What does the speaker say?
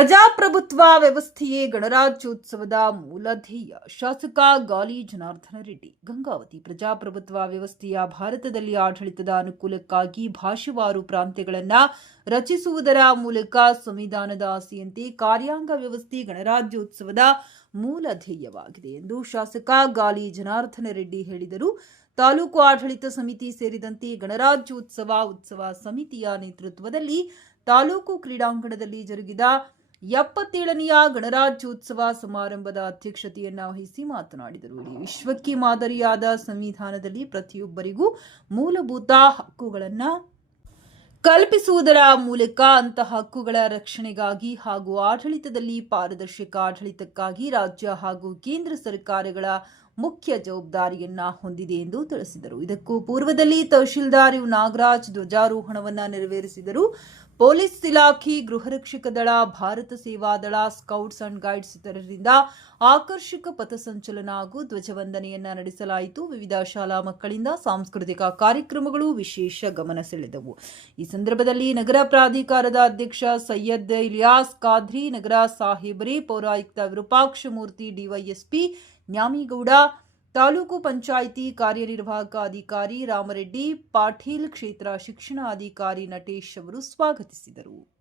ಪ್ರಜಾಪ್ರಭುತ್ವ ವ್ಯವಸ್ಥೆಯೇ ಗಣರಾಜ್ಯೋತ್ಸವದ ಮೂಲ ಧ್ಯೇಯ. ಶಾಸಕ ಗಾಲಿ ಜನಾರ್ದನ ರೆಡ್ಡಿ. ಗಂಗಾವತಿ. ಪ್ರಜಾಪ್ರಭುತ್ವ ವ್ಯವಸ್ಥೆಯ ಭಾರತದಲ್ಲಿ ಆಡಳಿತದ ಅನುಕೂಲಕ್ಕಾಗಿ ಭಾಷಾವಾರು ಪ್ರಾಂತ್ಯಗಳನ್ನು ರಚಿಸುವುದರ ಮೂಲಕ ಸಂವಿಧಾನದ ಆಸೆಯಂತೆ ಕಾರ್ಯಾಂಗ ವ್ಯವಸ್ಥೆ ಗಣರಾಜ್ಯೋತ್ಸವದ ಮೂಲ ಧ್ಯೇಯವಾಗಿದೆ ಎಂದು ಶಾಸಕ ಗಾಲಿ ಜನಾರ್ದನ ರೆಡ್ಡಿ ಹೇಳಿದರು. ತಾಲೂಕು ಆಡಳಿತ ಸಮಿತಿ ಸೇರಿದಂತೆ ಗಣರಾಜ್ಯೋತ್ಸವ ಸಮಿತಿಯ ನೇತೃತ್ವದಲ್ಲಿ ತಾಲೂಕು ಕ್ರೀಡಾಂಗಣದಲ್ಲಿ ಜರುಗಿದ 77ನೆಯ ಗಣರಾಜ್ಯೋತ್ಸವ ಸಮಾರಂಭದ ಅಧ್ಯಕ್ಷತೆಯನ್ನು ವಹಿಸಿ ಮಾತನಾಡಿದರು. ಇಡೀ ವಿಶ್ವಕ್ಕೆ ಮಾದರಿಯಾದ ಸಂವಿಧಾನದಲ್ಲಿ ಪ್ರತಿಯೊಬ್ಬರಿಗೂ ಮೂಲಭೂತ ಹಕ್ಕುಗಳನ್ನು ಕಲ್ಪಿಸುವುದರ ಮೂಲಕ ಅಂತಹ ಹಕ್ಕುಗಳ ರಕ್ಷಣೆಗಾಗಿ ಹಾಗೂ ಆಡಳಿತದಲ್ಲಿ ಪಾರದರ್ಶಕ ಆಡಳಿತಕ್ಕಾಗಿ ರಾಜ್ಯ ಹಾಗೂ ಕೇಂದ್ರ ಸರ್ಕಾರಗಳ ಮುಖ್ಯ ಜವಾಬ್ದಾರಿಯನ್ನ ಹೊಂದಿದೆ ಎಂದು ತಿಳಿಸಿದರು. ಇದಕ್ಕೂ ಪೂರ್ವದಲ್ಲಿ ತಹಶೀಲ್ದಾರ್ ನಾಗರಾಜ್ ಧ್ವಜಾರೋಹಣವನ್ನು ನೆರವೇರಿಸಿದರು. ಪೊಲೀಸ್ ಇಲಾಖೆ, ಗೃಹರಕ್ಷಕ ದಳ, ಭಾರತ ಸೇವಾ ದಳ, ಸ್ಕೌಟ್ಸ್ ಅಂಡ್ ಗೈಡ್ಸ್ ಇತರರಿಂದ ಆಕರ್ಷಕ ಪಥಸಂಚಲನ ಹಾಗೂ ಧ್ವಜವಂದನೆಯನ್ನ ನಡೆಸಲಾಯಿತು. ವಿವಿಧ ಶಾಲಾ ಮಕ್ಕಳಿಂದ ಸಾಂಸ್ಕೃತಿಕ ಕಾರ್ಯಕ್ರಮಗಳು ವಿಶೇಷ ಗಮನ ಸೆಳೆದವು. ಈ ಸಂದರ್ಭದಲ್ಲಿ ನಗರ ಪ್ರಾಧಿಕಾರದ ಅಧ್ಯಕ್ಷ ಸೈಯದ್ ಇಲಿಯಾಸ್ ಖಾದ್ರಿ, ನಗರ ಸಾಹೇಬರೇ, ಪೌರಾಯುಕ್ತ ವಿರೂಪಾಕ್ಷಮೂರ್ತಿ, ಡಿವೈಎಸ್ಪಿ ನ್ಯಾಮಿಗೌಡ, ತಾಲೂಕು ಪಂಚಾಯಿತಿ ಕಾರ್ಯನಿರ್ವಾಹಕ ಅಧಿಕಾರಿ ರಾಮರೆಡ್ಡಿ ಪಾಟೀಲ್, ಕ್ಷೇತ್ರ ಶಿಕ್ಷಣ ಅಧಿಕಾರಿ ನಟೇಶ್ ಅವರು ಸ್ವಾಗತಿಸಿದರು.